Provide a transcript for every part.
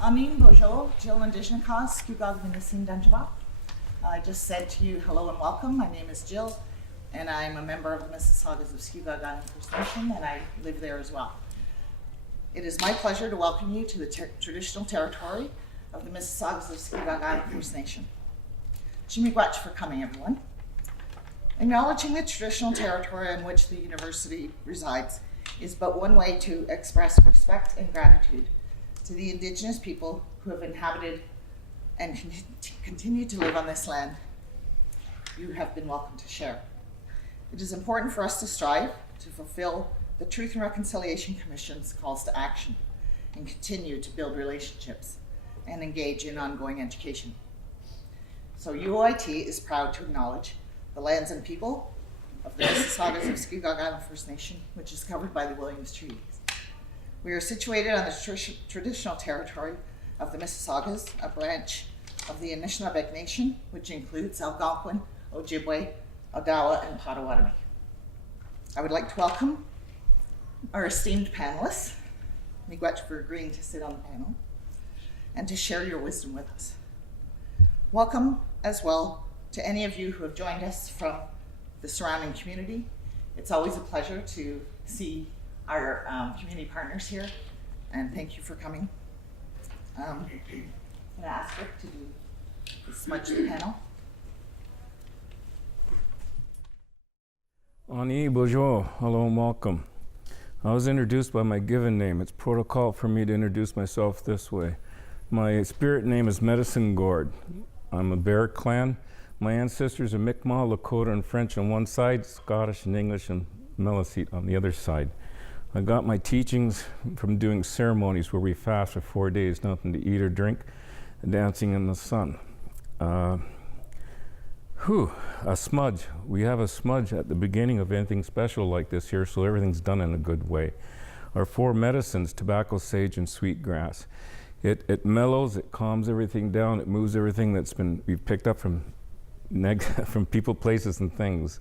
Amin Bojo, Jill Indigenous, Skugog Minisin Danjaba. I just said to you hello and welcome. My name is Jill, and I'm a member of the Mississaugas of Skugog Island First Nation, and I live there as well. It is my pleasure to welcome you to the traditional territory of the Mississaugas of Skugog Island First Nation. Miigwech for coming, everyone. Acknowledging the traditional territory in which the university resides is but one way to express respect and gratitude to the Indigenous people who have inhabited and continue to live on this land. You have been welcome to share. It is important for us to strive to fulfill the Truth and Reconciliation Commission's calls to action and continue to build relationships and engage in ongoing education. So UOIT is proud to acknowledge the lands and people of the Mississaugas of Skugog Island First Nation, which is covered by the Williams Treaties. We are situated on the traditional territory of the Mississaugas, a branch of the Anishinaabe Nation, which includes Algonquin, Ojibwe, Odawa, and Potawatomi. I would like to welcome our esteemed panelists, Miigwech for agreeing to sit on the panel, and to share your wisdom with us. Welcome as well to any of you who have joined us from the surrounding community. It's always a pleasure to see our community partners here, and thank you for coming. I'm going to ask Rick to do the smudge the panel. Ani bonjour, hello and welcome. I was introduced by my given name. It's protocol for me to introduce myself this way. My spirit name is Medicine Gourd. I'm a Bear Clan. My ancestors are Mi'kmaq, Lakota, and French on one side, Scottish and English and Maliseet on the other side. I got my teachings from doing ceremonies where we fast for 4 days, nothing to eat or drink, and dancing in the sun. A smudge. We have a smudge at the beginning of anything special like this here, so everything's done in a good way. Our 4 medicines, tobacco, sage, and sweetgrass. It mellows, it calms everything down, it moves everything we've picked up from from people, places, and things,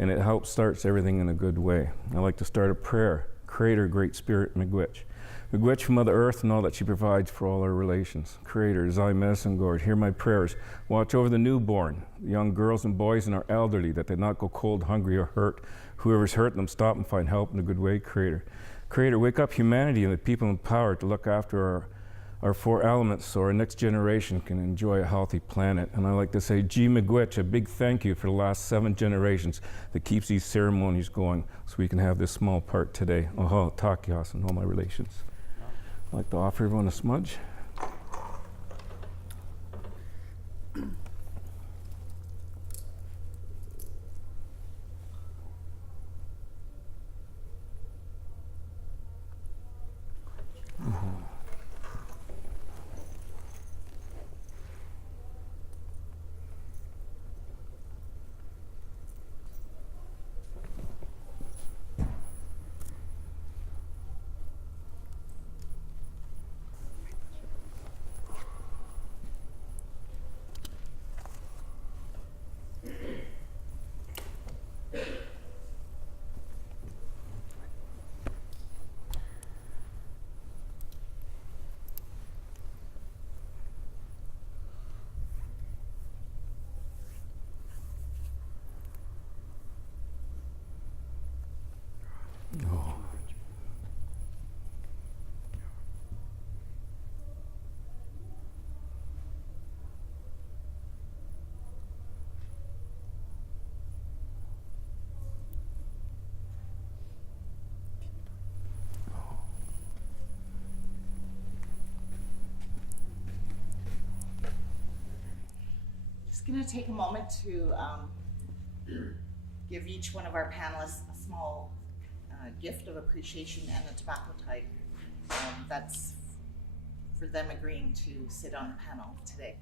and it helps starts everything in a good way. I like to start a prayer. Creator, Great Spirit, Miigwech. Miigwech from Mother Earth and all that she provides for all our relations. Creator, Zai Medicine Gourd, hear my prayers. Watch over the newborn, young girls and boys, and our elderly, that they not go cold, hungry, or hurt. Whoever's hurting them, stop and find help in a good way, Creator. Creator, wake up humanity and the people in power to look after our 4 elements so our next generation can enjoy a healthy planet. And I like to say, G Miigwech, a big thank you for the last 7 generations that keeps these ceremonies going so we can have this small part today. Oho, takias, and all my relations. I'd like to offer everyone a smudge. Going to take a moment to give each one of our panelists a small gift of appreciation and a tobacco type. That's for them agreeing to sit on the panel today.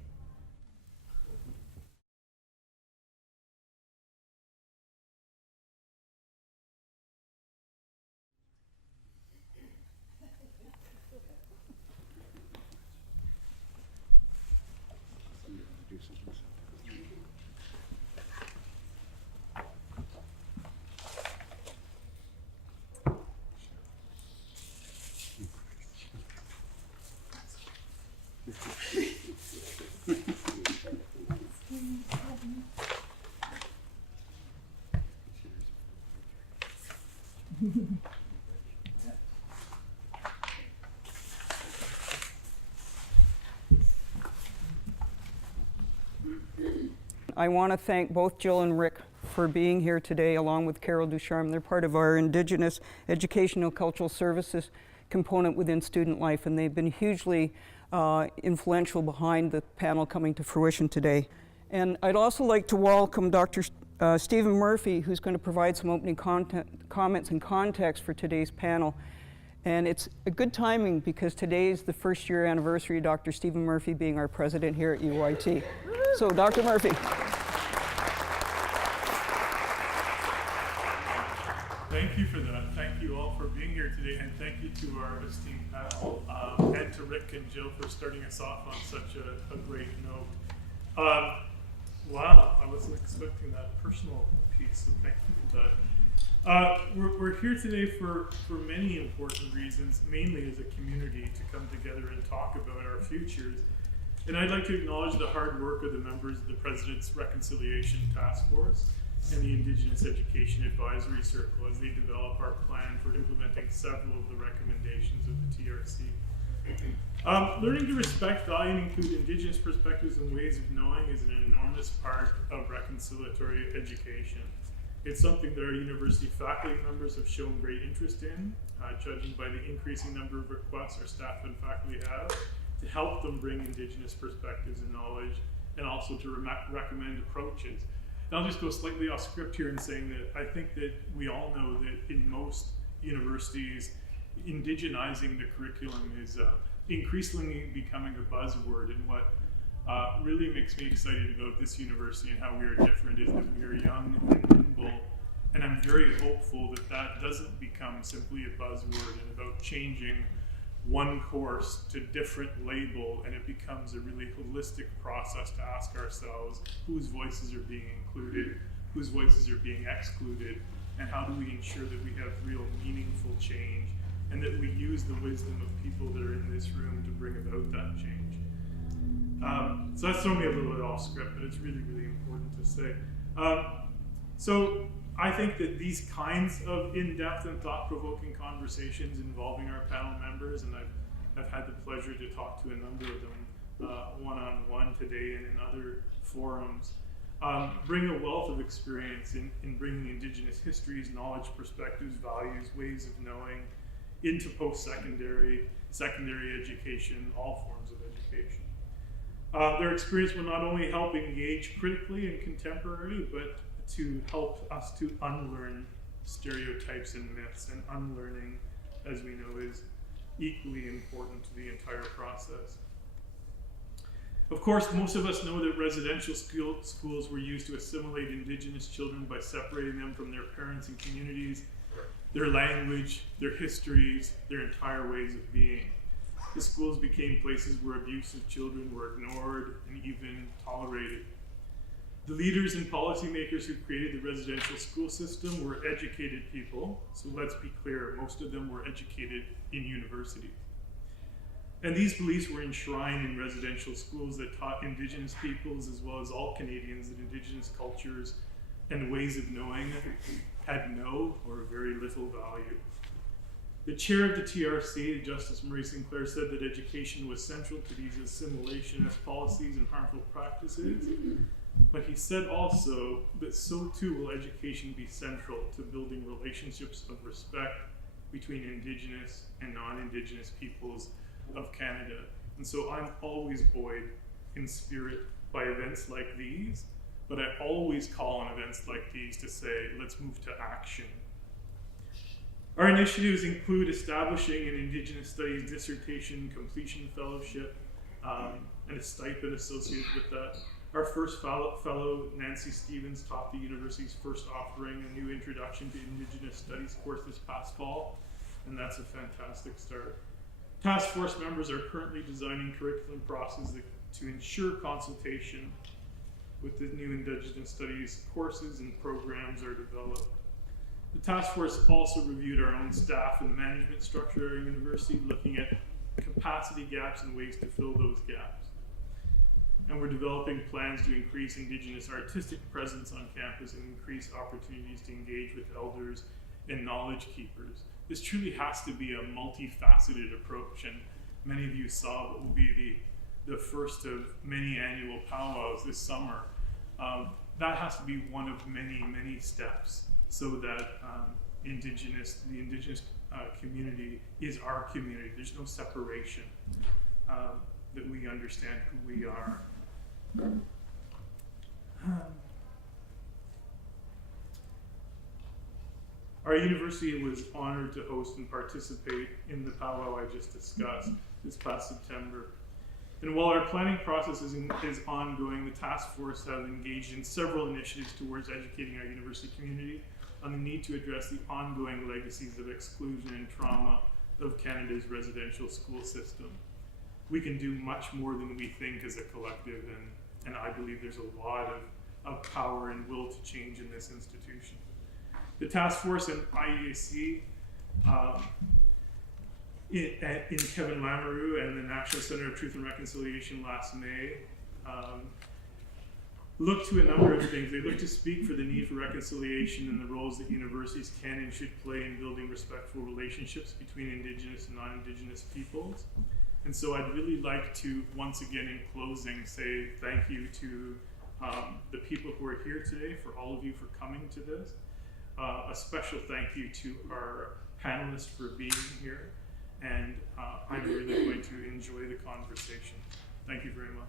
I want to thank both Jill and Rick for being here today, along with Carol Ducharme. They're part of our Indigenous Educational Cultural Services component within student life, and they've been hugely influential behind the panel coming to fruition today. And I'd also like to welcome Dr. Stephen Murphy, who's going to provide some opening comments and context for today's panel. And it's a good timing because today is the first year anniversary of Dr. Stephen Murphy being our president here at UIT. So, Dr. Murphy. Thank you for that. Thank you all for being here today, and thank you to our esteemed panel, and to Rick and Jill for starting us off on such a great note. Wow, I wasn't expecting that personal piece, so thank you for that. We're here today for many important reasons, mainly as a community to come together and talk about our futures. And I'd like to acknowledge the hard work of the members of the President's Reconciliation Task Force and the Indigenous Education Advisory Circle as they develop our plan for implementing several of the recommendations of the TRC. Learning to respect, value, and include Indigenous perspectives and ways of knowing is an enormous part of reconciliatory education. It's something that our university faculty members have shown great interest in, judging by the increasing number of requests our staff and faculty have to help them bring Indigenous perspectives and knowledge, and also to recommend approaches. And I'll just go slightly off script here in saying that I think that we all know that in most universities, indigenizing the curriculum is increasingly becoming a buzzword. And what really makes me excited about this university and how we are different is that we are young and nimble. And I'm very hopeful that that doesn't become simply a buzzword and about changing one course to different label, and it becomes a really holistic process to ask ourselves whose voices are being included, whose voices are being excluded, and how do we ensure that we have real meaningful change, and that we use the wisdom of people that are in this room to bring about that change. So that's throwing me a little bit off script, but it's really, really important to say. So I think that these kinds of in-depth and thought-provoking conversations involving our panel members, and I've had the pleasure to talk to a number of them one-on-one today and in other forums, bring a wealth of experience in bringing Indigenous histories, knowledge, perspectives, values, ways of knowing into post-secondary, secondary education, all forms of education. Their experience will not only help engage critically and contemporarily, but to help us to unlearn stereotypes and myths, and unlearning, as we know, is equally important to the entire process. Of course, most of us know that residential schools were used to assimilate Indigenous children by separating them from their parents and communities, their language, their histories, their entire ways of being. The schools became places where abuse of children were ignored and even tolerated. The leaders and policymakers who created the residential school system were educated people, so let's be clear, most of them were educated in universities. And these beliefs were enshrined in residential schools that taught Indigenous peoples, as well as all Canadians, that Indigenous cultures and ways of knowing had no or very little value. The chair of the TRC, Justice Murray Sinclair, said that education was central to these assimilationist policies and harmful practices. But he said also that so too will education be central to building relationships of respect between Indigenous and non-Indigenous peoples of Canada. And so I'm always buoyed in spirit by events like these, but I always call on events like these to say, let's move to action. Our initiatives include establishing an Indigenous Studies Dissertation Completion Fellowship and a stipend associated with that. Our first fellow, Nancy Stevens, taught the university's first offering a new Introduction to Indigenous Studies course this past fall, and that's a fantastic start. Task force members are currently designing curriculum processes to ensure consultation with the new Indigenous Studies courses and programs are developed. The task force also reviewed our own staff and management structure at our university, looking at capacity gaps and ways to fill those gaps. And we're developing plans to increase Indigenous artistic presence on campus and increase opportunities to engage with elders and knowledge keepers. This truly has to be a multifaceted approach, and many of you saw what will be the first of many annual powwows this summer. That has to be one of many, many steps so that the Indigenous community is our community. There's no separation, that we understand who we are. Our university was honored to host and participate in the powwow I just discussed this past September. And while our planning process is ongoing, the task force has engaged in several initiatives towards educating our university community on the need to address the ongoing legacies of exclusion and trauma of Canada's residential school system. We can do much more than we think as a collective, and I believe there's a lot of power and will to change in this institution. The task force and IEAC, in Kevin Lamoureux and the National Center of Truth and Reconciliation last May, looked to a number of things. They looked to speak for the need for reconciliation and the roles that universities can and should play in building respectful relationships between Indigenous and non-Indigenous peoples. And so I'd really like to, once again in closing, say thank you to the people who are here today, for all of you for coming to this. A special thank you to our panelists for being here, and I'm really going to enjoy the conversation. Thank you very much.